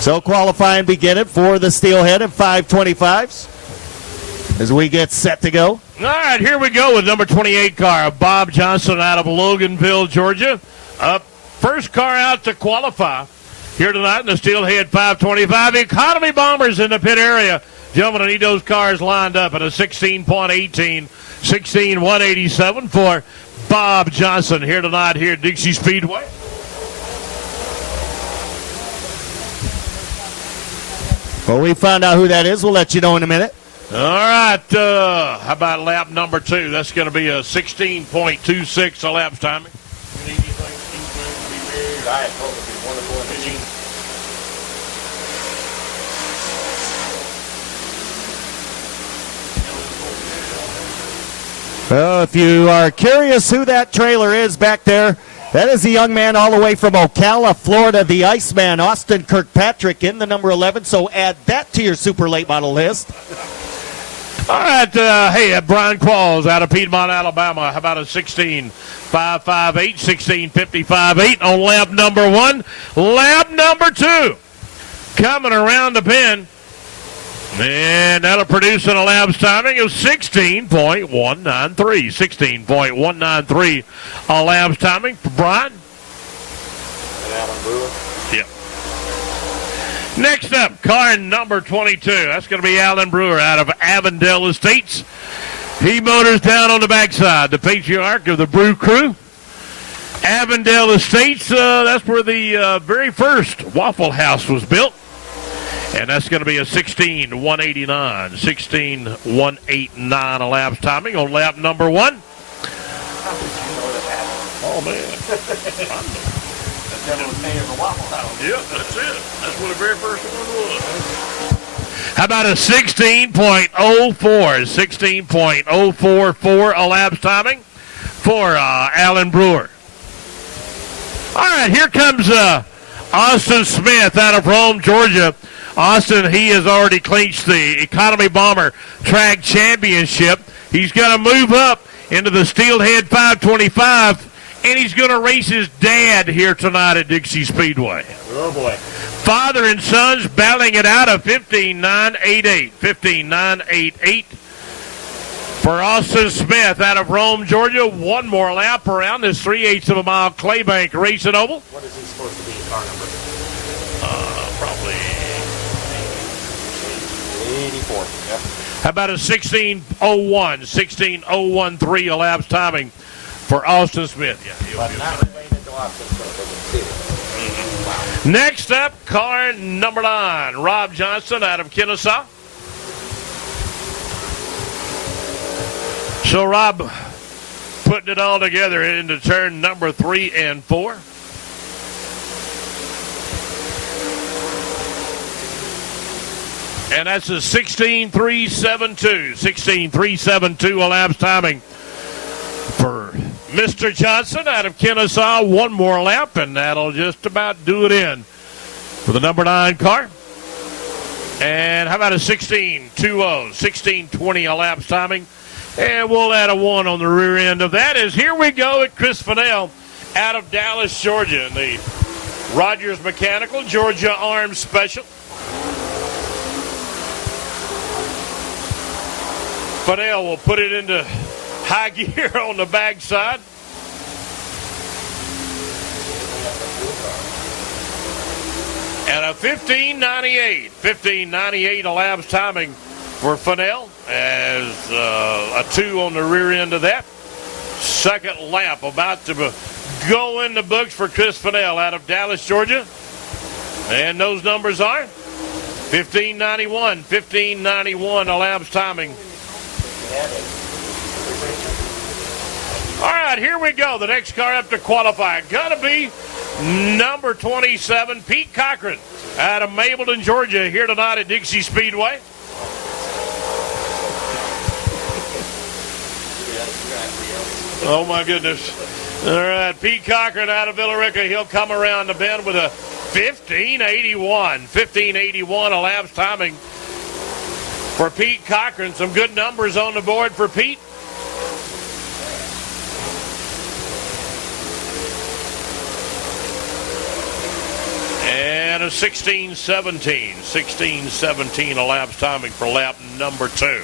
So qualifying beginning for the Steelhead at 525s as we get set to go. All right, here we go with number 28 car, Bob Johnson out of Loganville, Georgia. First car out to qualify here tonight in the Steelhead 525. Economy Bombers in the pit area. Gentlemen, I need those cars lined up at a 16.18, 16.187 for Bob Johnson here tonight here at Dixie Speedway. Well, we found out who that is. We'll let you know in a minute. All right, how about lap number 2? That's going to be a 16.26 elapsed timing. Well, if you are curious who that trailer is back there, that is the young man all the way from Ocala, Florida, the Iceman, Austin Kirkpatrick in the number 11. So add that to your super late model list. All right, Brian Qualls out of Piedmont, Alabama. How about a 16.558, 16.558 on lap number 1. Lap number 2 coming around the bend. And that'll produce an elapsed timing of 16.193. 16.193 elapsed timing for Brian. And Alan Brewer. Yep. Next up, car number 22. That's going to be Alan Brewer out of Avondale Estates. He motors down on the backside, the patriarch of the Brew Crew. Avondale Estates, that's where the very first Waffle House was built. And that's going to be a 16.189, 16.189 elapsed timing on lap number 1. Oh, man. Yeah, that's it. That's what the very first one was. How about a 16.04, 16.044 elapsed timing for Alan Brewer. All right, here comes Austin Smith out of Rome, Georgia. Austin, he has already clinched the Economy Bomber Track Championship. He's going to move up into the Steelhead 525, and he's going to race his dad here tonight at Dixie Speedway. Oh, boy. Father and sons battling it out of 15.988. 15.988 for Austin Smith out of Rome, Georgia. One more lap around this 3/8 of a mile Claybank Racing Oval. What is he supposed to be, car number? Probably 84. Yep. How about a 16.01, 16.013 elapsed timing for Austin Smith? Yeah, But not related to Austin Smith. Next up, car number 9, Rob Johnson out of Kennesaw. So Rob putting it all together into turn number 3 and 4. And that's a 16.372. 16.372 elapsed timing for Mr. Johnson out of Kennesaw. One more lap, and that'll just about do it in for the number 9 car. And how about a 16.20, 16.20 elapsed timing? And we'll add a 1 on the rear end of that. As here we go at Chris Fennell out of Dallas, Georgia, in the Rogers Mechanical Georgia Arms Special. Fennell will put it into high gear on the backside. And a 15.98 elapsed timing for Fennell as a 2 on the rear end of that. Second lap about to go in the books for Chris Fennell out of Dallas, Georgia. And those numbers are 15.91 elapsed timing. All right, here we go. The next car up to qualify got to be number 27, Pete Cochran out of Mableton, Georgia, here tonight at Dixie Speedway. Oh, my goodness. All right, Pete Cochran out of Villarica. He'll come around the bend with a 15.81 elapsed timing for Pete Cochran. Some good numbers on the board for Pete. And And a 16:17. 16:17 elapsed timing for lap number 2.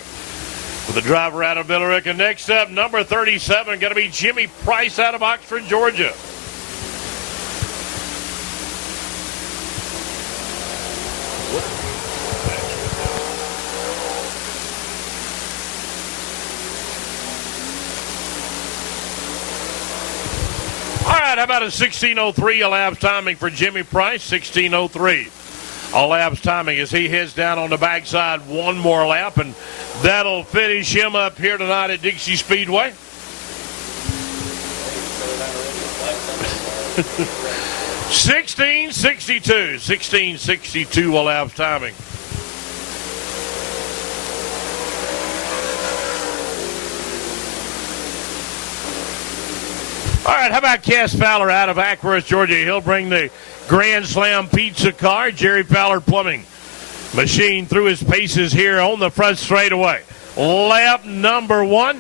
With the driver out of Billerica. Next up, number 37, going to be Jimmy Price out of Oxford, Georgia. All right, how about a 16:03 elapsed timing for Jimmy Price? 16:03 elapsed timing as he heads down on the backside one more lap, and that'll finish him up here tonight at Dixie Speedway. 16:62. 16:62 elapsed timing. All right, how about Cass Fowler out of Ackworth, Georgia? He'll bring the Grand Slam pizza car. Jerry Fowler Plumbing machine through his paces here on the front straightaway. Lap number 1.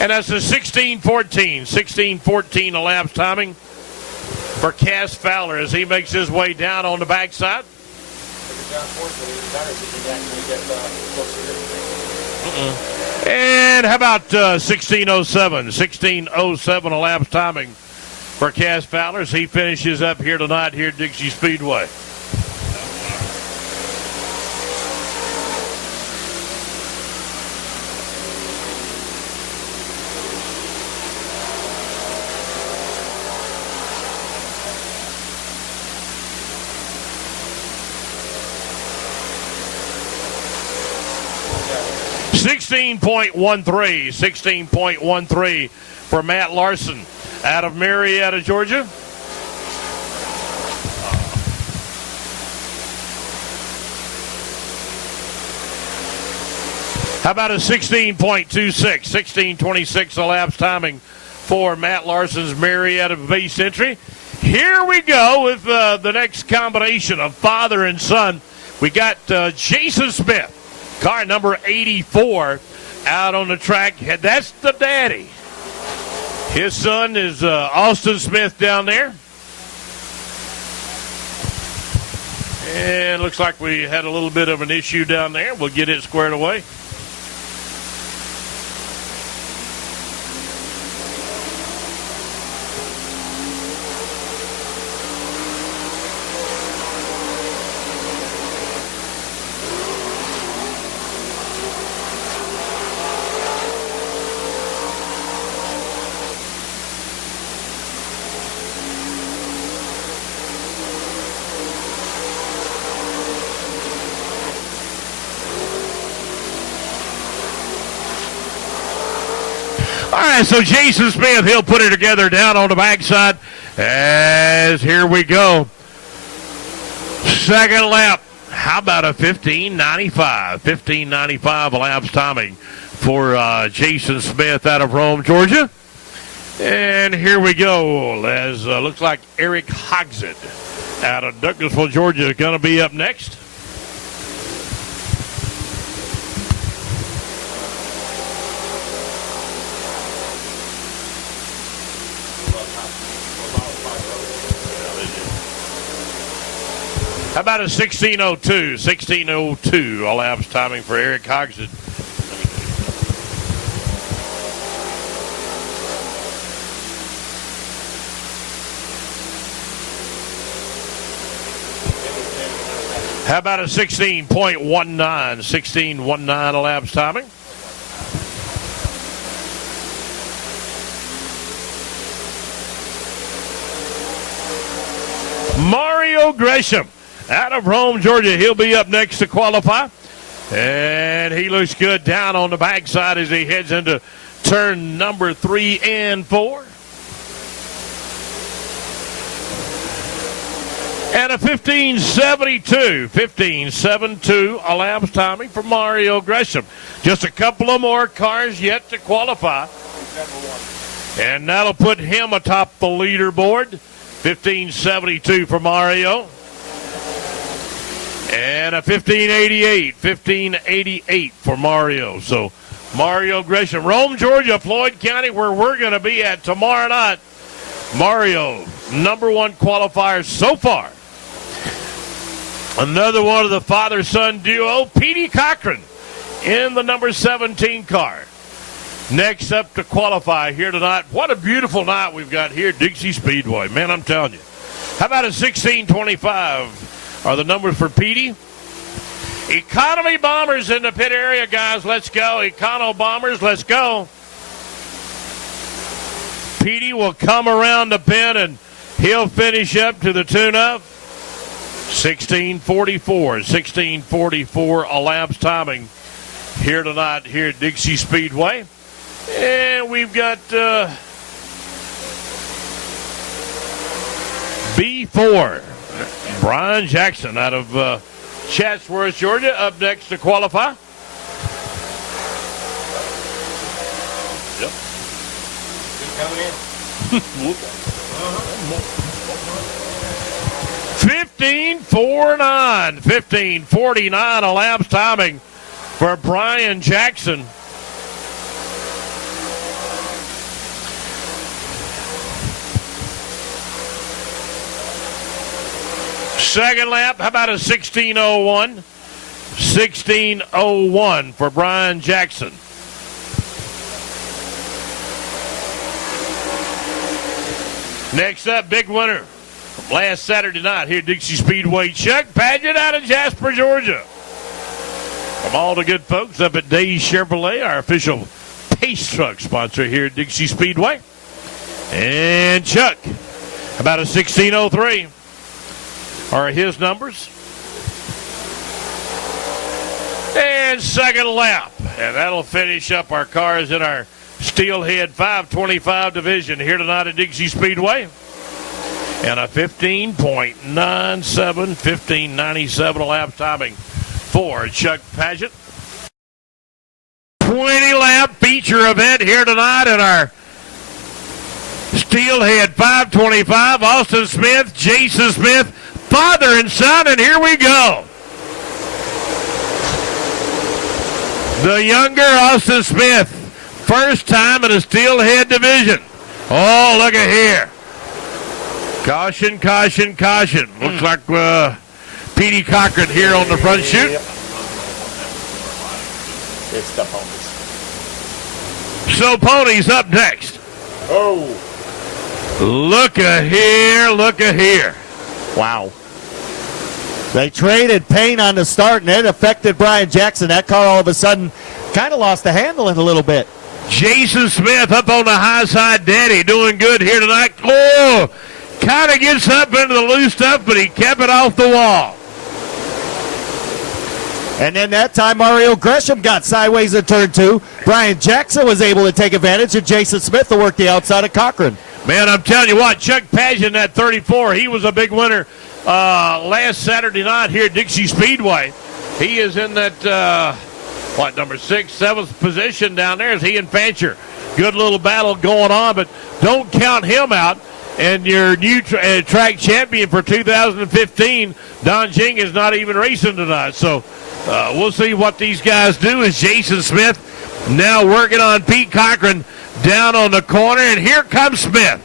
And that's a 16:14. 16:14 elapsed timing for Cass Fowler as he makes his way down on the backside. And how about 16:07? 16:07 elapsed timing for Cass Fowler as he finishes up here tonight here at Dixie Speedway. $16.13 for Matt Larson out of Marietta, Georgia. How about a 16.26? 16:26 elapsed timing for Matt Larson's Marietta base entry. Here we go with the next combination of father and son. We got Jason Smith, car number 84, out on the track. That's the daddy. His son is Austin Smith down there. And looks like we had a little bit of an issue down there. We'll get it squared away. All right, so Jason Smith, he'll put it together down on the backside as here we go. Second lap. How about a 15:95? 15:95 elapsed timing for Jason Smith out of Rome, Georgia. And here we go. As looks like Eric Hogsett out of Douglasville, Georgia is going to be up next. How about a 16:02? 16:02 elapsed timing for Eric Hogsett. How about a 16.19? 16:19 elapsed timing. Mario Gresham out of Rome, Georgia. He'll be up next to qualify. And he looks good down on the backside as he heads into turn number 3 and 4. And a 15:72. 15:72 elapsed timing for Mario Gresham. Just a couple of more cars yet to qualify. And that'll put him atop the leaderboard. 15:72 for Mario. And a 15:88. 15:88 for Mario. So Mario Gresham. Rome, Georgia, Floyd County, where we're going to be at tomorrow night. Mario number one qualifier so far. Another one of the father-son duo, Petey Cochran, in the number 17 car. Next up to qualify here tonight. What a beautiful night we've got here at Dixie Speedway. Man, I'm telling you. How about a 1625 are the numbers for Petey? Economy Bombers in the pit area, guys. Let's go. Econo Bombers, let's go. Petey will come around the pin and he'll finish up to the tune of 1644. 1644 elapsed timing here tonight here at Dixie Speedway. And we've got B4, Brian Jackson out of Chatsworth, Georgia, up next to qualify. Yep. Coming in. 15:49. 15:49 elapsed timing for Brian Jackson. Second lap, how about a 16:01? 16:01 for Brian Jackson. Next up, big winner from last Saturday night here at Dixie Speedway, Chuck Paget out of Jasper, Georgia. From all the good folks up at Days Chevrolet, our official pace truck sponsor here at Dixie Speedway. And Chuck, about a 16:03 are his numbers. And second lap. And that'll finish up our cars in our Steelhead 525 division here tonight at Dixie Speedway. And a 15.97, 15.97 elapsed timing for Chuck Paget. 20-lap feature event here tonight in our Steelhead 525. Austin Smith, Jason Smith, father and son, and here we go. The younger Austin Smith, first time in a Steelhead division. Oh, look at here. Caution, caution, caution. Looks like Petey Cochran here on the front chute. Yep. It's the ponies. So ponies up next. Oh. Look at here, look at here. Wow. They traded paint on the start, and it affected Brian Jackson. That car all of a sudden kind of lost the handling a little bit. Jason Smith up on the high side. Daddy doing good here tonight. Oh, kind of gets up into the loose stuff, but he kept it off the wall. And then that time, Mario Gresham got sideways in turn two. Brian Jackson was able to take advantage, and Jason Smith to work the outside of Cochran. Man, I'm telling you what, Chuck Paget at 34, he was a big winner last Saturday night here at Dixie Speedway. He is in that, number 6th, 7th position down there is he and Fancher. Good little battle going on, but don't count him out. And your new track champion for 2015, Don Jing, is not even racing tonight. So we'll see what these guys do. As Jason Smith now working on Pete Cochran down on the corner, and here comes Smith.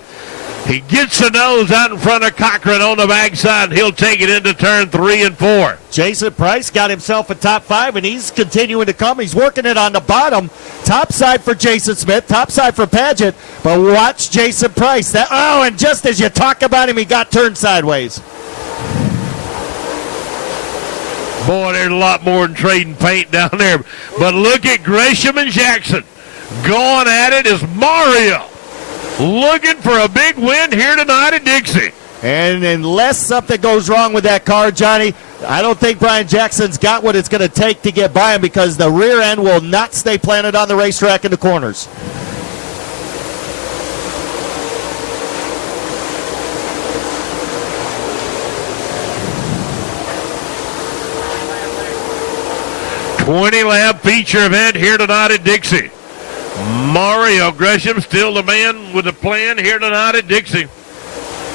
He gets the nose out in front of Cochran on the backside, and he'll take it into turn 3 and 4. Jason Price got himself a top 5, and he's continuing to come. He's working it on the bottom. Top side for Jason Smith, top side for Paget, but watch Jason Price. And just as you talk about him, he got turned sideways. Boy, there's a lot more than trading paint down there. But look at Gresham and Jackson going at it as Mario looking for a big win here tonight at Dixie. And unless something goes wrong with that car, Johnny, I don't think Brian Jackson's got what it's going to take to get by him, because the rear end will not stay planted on the racetrack in the corners. $20-lap feature event here tonight at Dixie. Mario Gresham still the man with the plan here tonight at Dixie.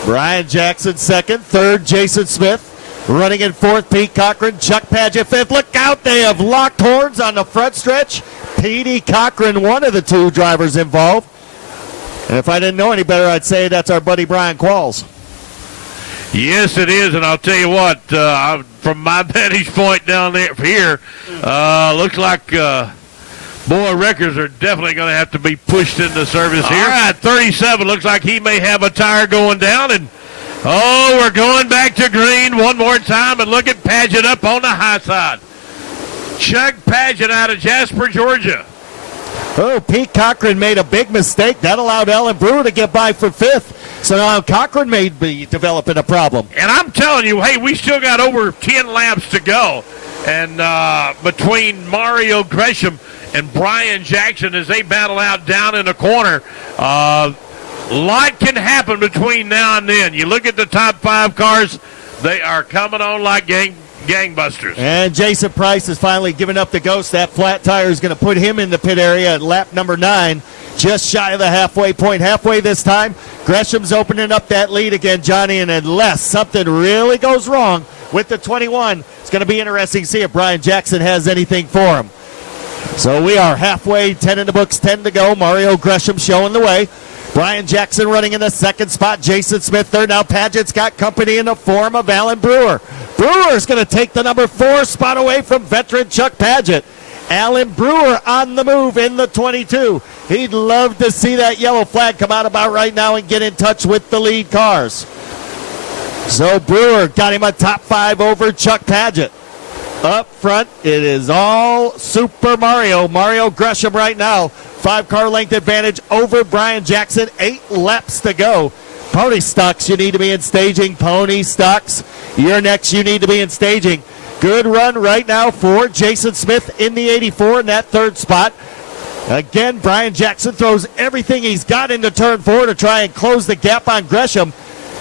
Brian Jackson second, third Jason Smith. Running in fourth, Pete Cochran. Chuck Paget fifth. Look out, they have locked horns on the front stretch. Petey Cochran, one of the two drivers involved. And if I didn't know any better, I'd say that's our buddy Brian Qualls. Yes, it is, and I'll tell you what, from my vantage point down there here, looks like boy records are definitely going to have to be pushed into service here. All right, 37 looks like he may have a tire going down, and we're going back to green one more time, and look at Paget up on the high side. Chuck Paget out of Jasper, Georgia. Oh, Pete Cochran made a big mistake. That allowed Alan Brewer to get by for 5th. So now Cochran may be developing a problem. And I'm telling you, hey, we still got over 10 laps to go. And between Mario Gresham and Brian Jackson as they battle out down in the corner, a lot can happen between now and then. You look at the top 5 cars, they are coming on like gangbusters. And Jason Price has finally given up the ghost. That flat tire is going to put him in the pit area at lap number 9, just shy of the halfway point. Halfway this time, Gresham's opening up that lead again, Johnny, and unless something really goes wrong with the 21, it's going to be interesting to see if Brian Jackson has anything for him. So we are halfway, 10 in the books, 10 to go. Mario Gresham showing the way. Brian Jackson running in the 2nd spot. Jason Smith third. Now Paget's got company in the form of Alan Brewer. Brewer's going to take the number 4 spot away from veteran Chuck Paget. Alan Brewer on the move in the 22. He'd love to see that yellow flag come out about right now and get in touch with the lead cars. So Brewer got him a top 5 over Chuck Paget. Up front, it is all Super Mario. Mario Gresham right now. 5-car length advantage over Brian Jackson. 8 laps to go. Pony Stocks, you need to be in staging. Pony Stocks, you're next. You need to be in staging. Good run right now for Jason Smith in the 84 in that 3rd spot. Again, Brian Jackson throws everything he's got into turn 4 to try and close the gap on Gresham.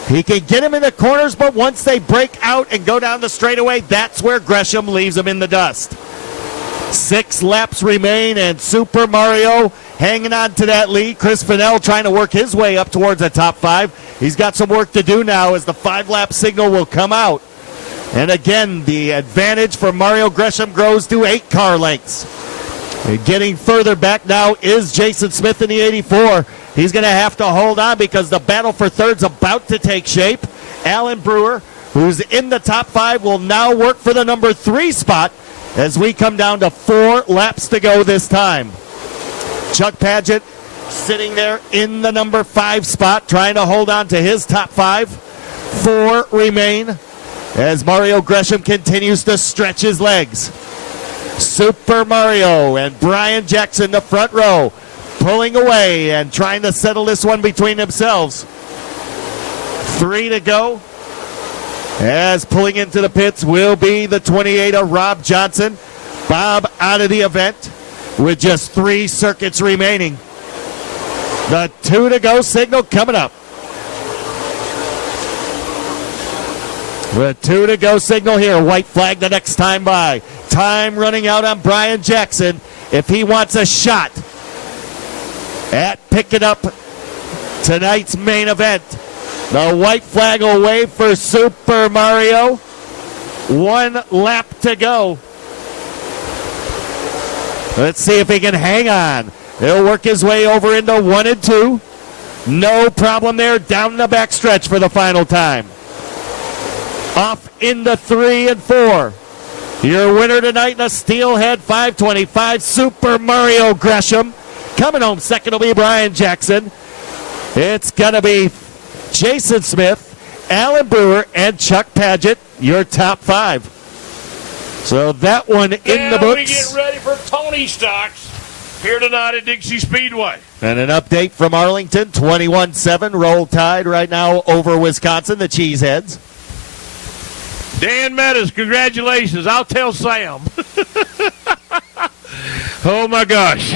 He can get him in the corners, but once they break out and go down the straightaway, that's where Gresham leaves him in the dust. 6 laps remain, and Super Mario hanging on to that lead. Chris Fennell trying to work his way up towards the top 5. He's got some work to do now as the 5-lap signal will come out. And again, the advantage for Mario Gresham grows to 8 car lengths. And getting further back now is Jason Smith in the 84. He's going to have to hold on because the battle for third's about to take shape. Alan Brewer, who's in the top 5, will now work for the number 3 spot as we come down to 4 laps to go this time. Chuck Paget sitting there in the number 5 spot, trying to hold on to his top 5. 4 remain as Mario Gresham continues to stretch his legs. Super Mario and Brian Jackson, the front row, pulling away and trying to settle this one between themselves. 3 to go. As pulling into the pits will be the 28 of Rob Johnson. Bob out of the event with just 3 circuits remaining. The 2 to go signal coming up. The 2 to go signal here. White flag the next time by. Time running out on Brian Jackson if he wants a shot at picking up tonight's main event. The white flag will wave for Super Mario. 1 lap to go. Let's see if he can hang on. He'll work his way over into 1 and 2. No problem there. Down the back stretch for the final time. Off into 3 and 4. Your winner tonight in a Steelhead 525, Super Mario Gresham. Coming home second will be Brian Jackson. It's going to be Jason Smith, Alan Brewer, and Chuck Paget, your top 5. So that one in the books. We get ready for Pony Stocks here tonight at Dixie Speedway. And an update from Arlington, 21-7, Roll Tide right now over Wisconsin, the Cheeseheads. Dan Meadows, congratulations. I'll tell Sam. Oh, my gosh.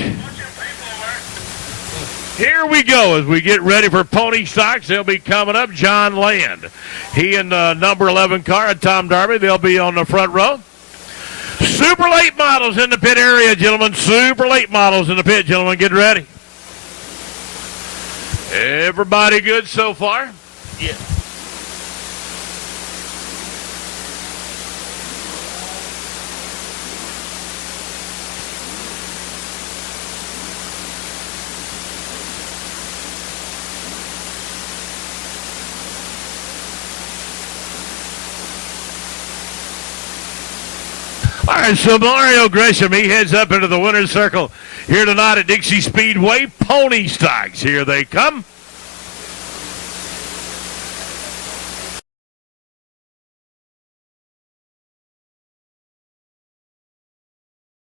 Here we go as we get ready for Pony Stocks. They'll be coming up. John Land. He and number 11 car, Tom Darby, they'll be on the front row. Super late models in the pit area, gentlemen. Super late models in the pit, gentlemen. Get ready. Everybody good so far? Yeah. All right, so Mario Gresham, he heads up into the winner's circle here tonight at Dixie Speedway. Pony Stocks, here they come.